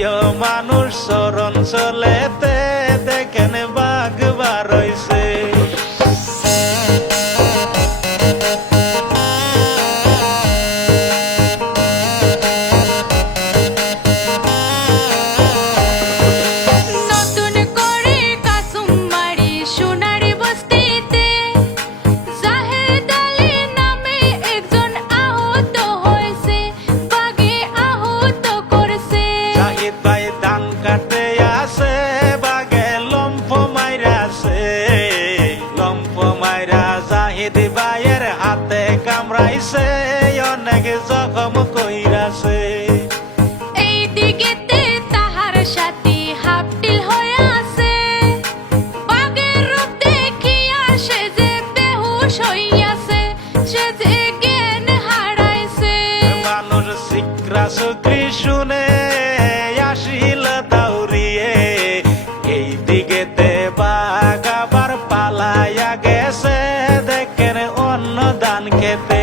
নিরীহ মানুষ চরণ চলেতে দেখেন বাঘ বার হইছে। ভাইয়ের হাতে কামড়াইছে অনেক জখম কইরাছে। এইদিকেতে তাহার সাথী হাপটিল হয়ে আছে, বাঘের রূপ দেখিয়া সে যে বেহুশ হইয়াছে, সে যে জ্ঞান হারাইছে। মানুষ শিক্রা শুক্রি শুনে আসিল দাউরিয়ে, এই দিকেতে বাঘ আবার পালাইয়া গেছে দেখেন অন্য ধান খেতে।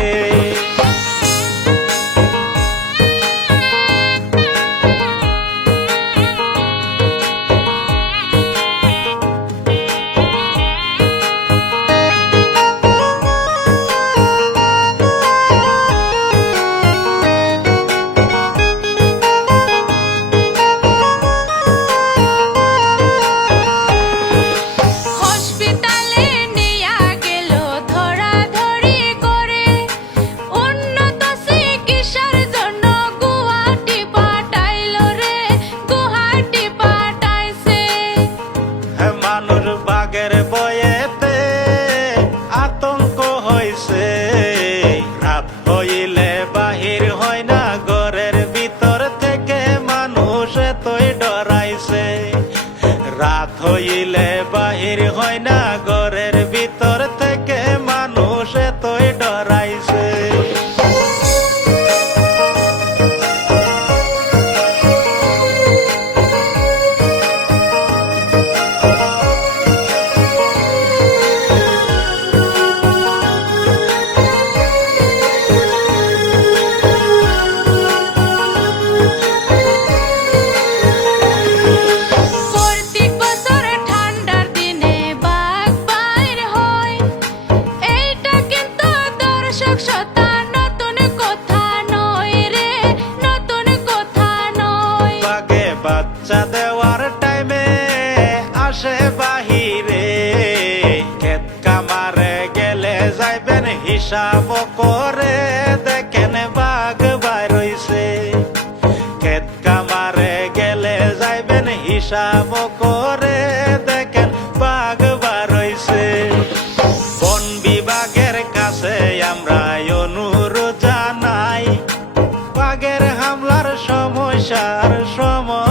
বাঘের বয়েতে আতঙ্ক হইছে, রাত হইলে বাহির হয় না ঘরের ভিতর থেকে মানুষ এতই ডরাইছে। রাত হইলে বাহির হয় না ঘরের ভিতর থেকে মানুষ এতই ডরাইছে। বাচ্চা দেওয়ার টাইমে আসে বাহিরে, ক্ষেত কামারে গেলে যাইবেন হিসাব করে দেখেন বাঘ বাইর হইছে। ক্ষেত কামারে গেলে যাইবেন হিসাব করে দেখেন বাঘ বার হইছে। বন বিভাগের কাছে আমরা অনুরোধ জানাই, বাঘের হামলার সমস্যার সময়